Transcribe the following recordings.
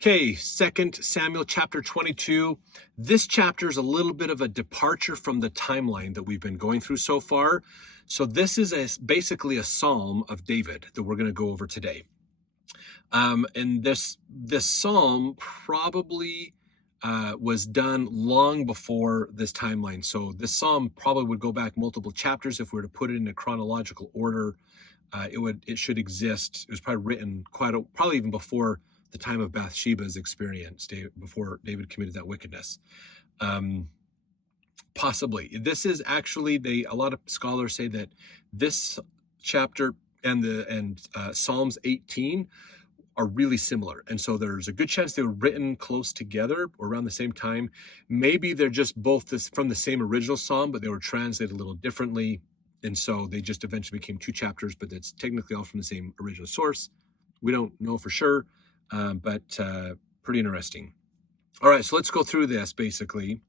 Okay, 2 Samuel chapter 22. This chapter is a little bit of a departure from the timeline that we've been going through so far. So this is basically a psalm of David that we're going to go over today. And this psalm probably was done long before this timeline. So this psalm probably would go back multiple chapters if we were to put it in a chronological order. It should exist. It was probably written probably even before the time of Bathsheba's experience, before David committed that wickedness. Possibly. This is actually, a lot of scholars say that this chapter and Psalms 18 are really similar. And so there's a good chance they were written close together or around the same time. Maybe they're just both from the same original psalm, but they were translated a little differently. And so they just eventually became two chapters, but it's technically all from the same original source. We don't know for sure, but pretty interesting. All right, so let's go through this basically.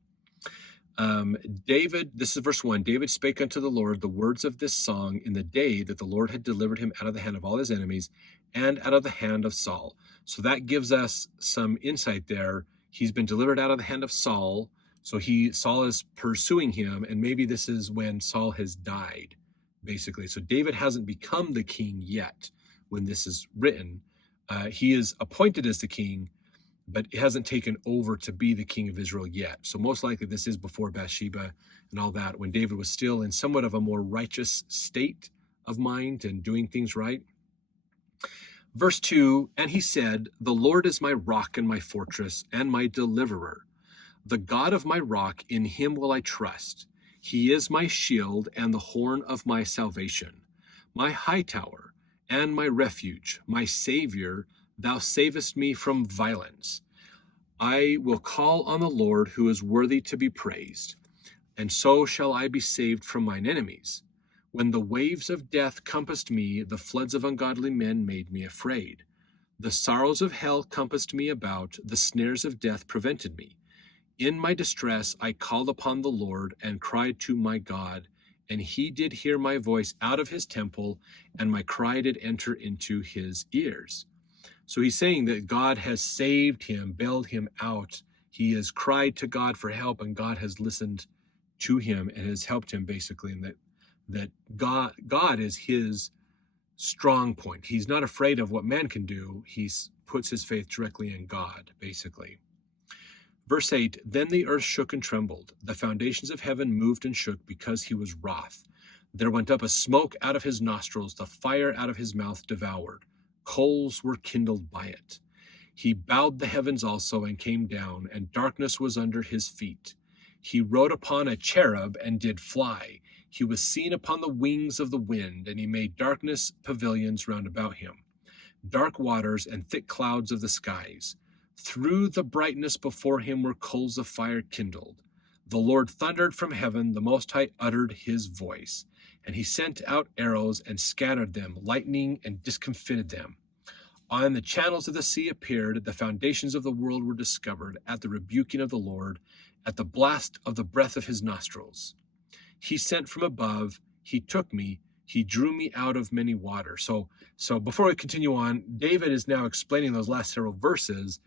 David, this is verse 1. David spake unto the Lord the words of this song in the day that the Lord had delivered him out of the hand of all his enemies and out of the hand of Saul. So that gives us some insight there. He's been delivered out of the hand of Saul. So Saul is pursuing him, and maybe this is when Saul has died, basically. So David hasn't become the king yet when this is written. He is appointed as the king, but it hasn't taken over to be the king of Israel yet. So most likely this is before Bathsheba and all that, when David was still in somewhat of a more righteous state of mind and doing things right. Verse 2, and he said, the Lord is my rock and my fortress and my deliverer. The God of my rock, in him will I trust. He is my shield and the horn of my salvation, my high tower and my refuge, my Savior. Thou savest me from violence. I will call on the Lord, who is worthy to be praised, and so shall I be saved from mine enemies. When the waves of death compassed me, the floods of ungodly men made me afraid. The sorrows of hell compassed me about, the snares of death prevented me. In my distress I called upon the Lord and cried to my God, and he did hear my voice out of his temple, and my cry did enter into his ears. So he's saying that God has saved him, bailed him out. He has cried to God for help, and God has listened to him and has helped him, basically, and that God is his strong point. He's not afraid of what man can do. He puts his faith directly in God, basically. Verse 8, then the earth shook and trembled. The foundations of heaven moved and shook because he was wroth. There went up a smoke out of his nostrils, the fire out of his mouth devoured. Coals were kindled by it. He bowed the heavens also and came down, and darkness was under his feet. He rode upon a cherub and did fly. He was seen upon the wings of the wind, and he made darkness pavilions round about him, dark waters and thick clouds of the skies. Through the brightness before him were coals of fire kindled. The Lord thundered from heaven, the Most High uttered his voice, and he sent out arrows and scattered them, lightning and discomfited them. On the channels of the sea appeared, the foundations of the world were discovered at the rebuking of the Lord, at the blast of the breath of his nostrils. He sent from above, he took me, he drew me out of many waters. So before we continue on, David is now explaining those last several verses,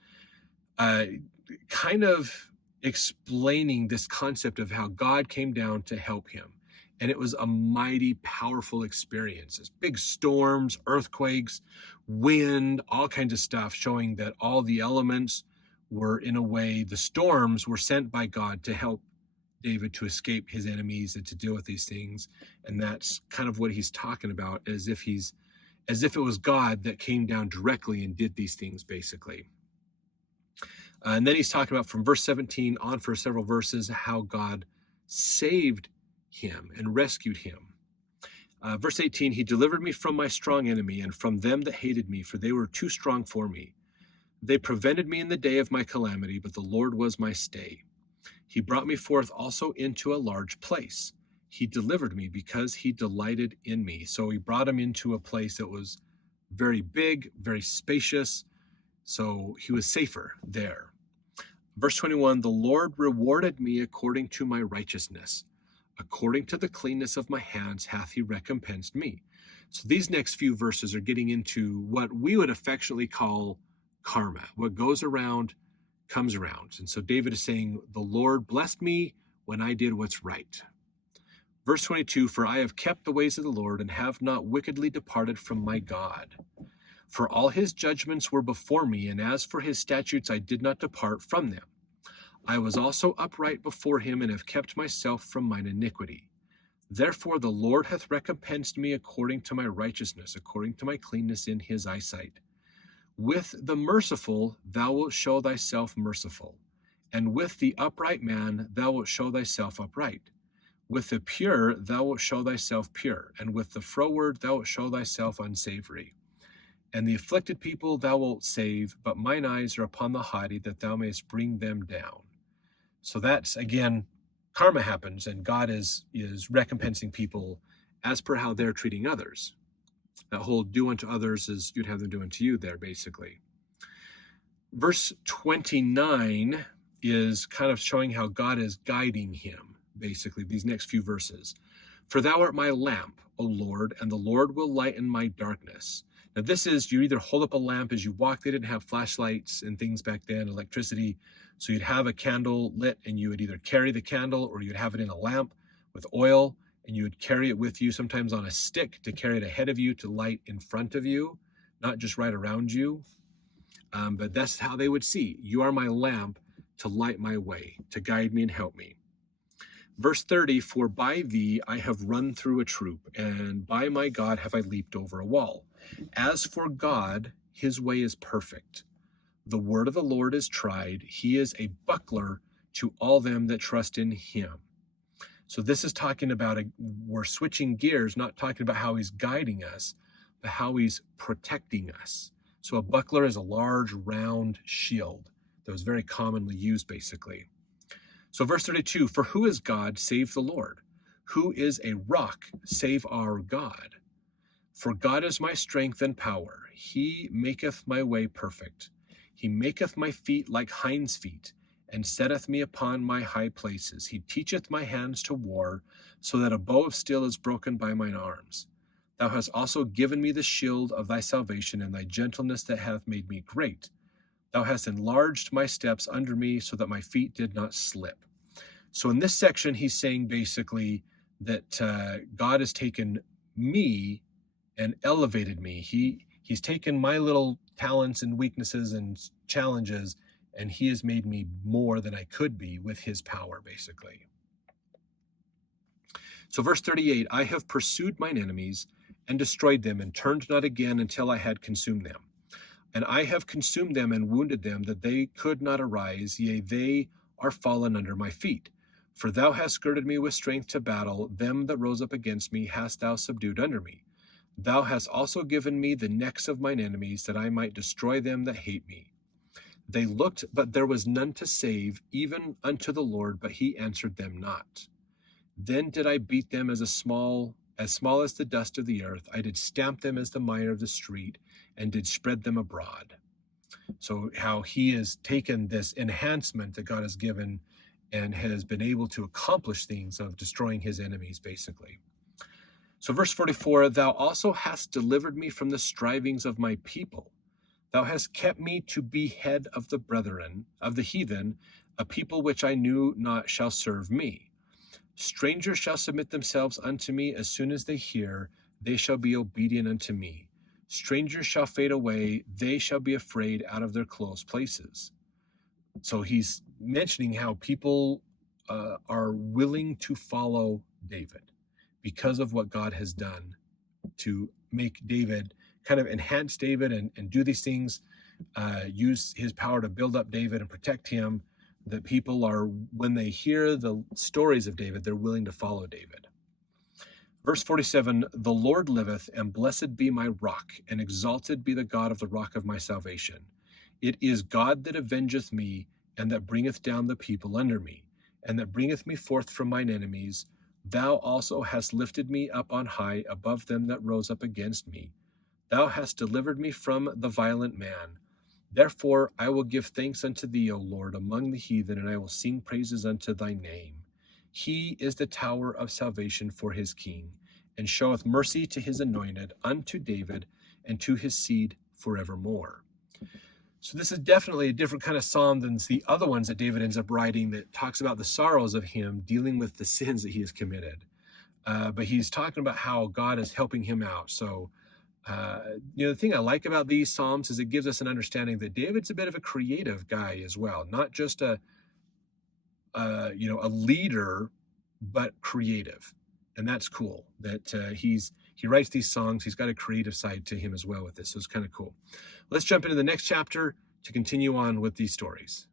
kind of explaining this concept of how God came down to help him. And it was a mighty, powerful experience. It's big storms, earthquakes, wind, all kinds of stuff, showing that all the elements were, in a way, the storms were sent by God to help David to escape his enemies and to deal with these things. And that's kind of what he's talking about, as if it was God that came down directly and did these things, basically. And then he's talking about from verse 17 on for several verses how God saved him and rescued him. Verse 18, he delivered me from my strong enemy and from them that hated me, for they were too strong for me. They prevented me in the day of my calamity, but the Lord was my stay. He brought me forth also into a large place. He delivered me because he delighted in me. So he brought him into a place that was very big, very spacious. So he was safer there. Verse 21, the Lord rewarded me according to my righteousness. According to the cleanness of my hands hath he recompensed me. So these next few verses are getting into what we would affectionately call karma. What goes around comes around. And so David is saying, the Lord blessed me when I did what's right. Verse 22, for I have kept the ways of the Lord and have not wickedly departed from my God. For all his judgments were before me, and as for his statutes, I did not depart from them. I was also upright before him and have kept myself from mine iniquity. Therefore the Lord hath recompensed me according to my righteousness, according to my cleanness in his eyesight. With the merciful thou wilt show thyself merciful, and with the upright man thou wilt show thyself upright. With the pure thou wilt show thyself pure, and with the froward thou wilt show thyself unsavory. And the afflicted people thou wilt save, but mine eyes are upon the haughty, that thou mayest bring them down. So that's, again, karma happens, and God is recompensing people as per how they're treating others. That whole do unto others as you'd have them do unto you there, basically. Verse 29 is kind of showing how God is guiding him, basically, these next few verses. For thou art my lamp, O Lord, and the Lord will lighten my darkness. Now this is, you either hold up a lamp as you walk. They didn't have flashlights and things back then, electricity. So you'd have a candle lit and you would either carry the candle or you'd have it in a lamp with oil, and you would carry it with you, sometimes on a stick, to carry it ahead of you to light in front of you, not just right around you. But that's how they would see. You are my lamp to light my way, to guide me and help me. Verse 30, for by thee I have run through a troop, and by my God have I leaped over a wall. As for God, his way is perfect. The word of the Lord is tried. He is a buckler to all them that trust in him. So this is talking about, we're switching gears, not talking about how he's guiding us, but how he's protecting us. So a buckler is a large round shield that was very commonly used, basically. So verse 32, for who is God save the Lord? Who is a rock save our God? For God is my strength and power. He maketh my way perfect. He maketh my feet like hinds' feet, and setteth me upon my high places. He teacheth my hands to war, so that a bow of steel is broken by mine arms. Thou hast also given me the shield of thy salvation, and thy gentleness that hath made me great. Thou hast enlarged my steps under me, so that my feet did not slip. So in this section, he's saying basically that God has taken me and elevated me. He's taken my little talents and weaknesses and challenges, and he has made me more than I could be with his power, basically. So verse 38, I have pursued mine enemies and destroyed them, and turned not again until I had consumed them. And I have consumed them and wounded them, that they could not arise, yea, they are fallen under my feet. For thou hast girded me with strength to battle, them that rose up against me hast thou subdued under me. Thou hast also given me the necks of mine enemies, that I might destroy them that hate me. They looked, but there was none to save, even unto the Lord, but he answered them not. Then did I beat them as small as the dust of the earth. I did stamp them as the mire of the street, and did spread them abroad. So how he has taken this enhancement that God has given and has been able to accomplish things of destroying his enemies, basically. So verse 44, thou also hast delivered me from the strivings of my people. Thou hast kept me to be head of the brethren, of the heathen, a people which I knew not shall serve me. Strangers shall submit themselves unto me. As soon as they hear, they shall be obedient unto me. Strangers shall fade away. They shall be afraid out of their close places. So he's mentioning how people are willing to follow David because of what God has done to make David, kind of enhance David and do these things, use his power to build up David and protect him. That people are, when they hear the stories of David, they're willing to follow David. Verse 47, the Lord liveth, and blessed be my rock, and exalted be the God of the rock of my salvation. It is God that avengeth me, and that bringeth down the people under me, and that bringeth me forth from mine enemies. Thou also hast lifted me up on high above them that rose up against me. Thou hast delivered me from the violent man. Therefore I will give thanks unto thee, O Lord, among the heathen, and I will sing praises unto thy name. He is the tower of salvation for his king, and showeth mercy to his anointed, unto David, and to his seed forevermore. So this is definitely a different kind of psalm than the other ones that David ends up writing that talks about the sorrows of him dealing with the sins that he has committed. But he's talking about how God is helping him out. So, the thing I like about these psalms is it gives us an understanding that David's a bit of a creative guy as well, not just a leader, but creative, and that's cool. That he writes these songs. He's got a creative side to him as well with this. So it's kind of cool. Let's jump into the next chapter to continue on with these stories.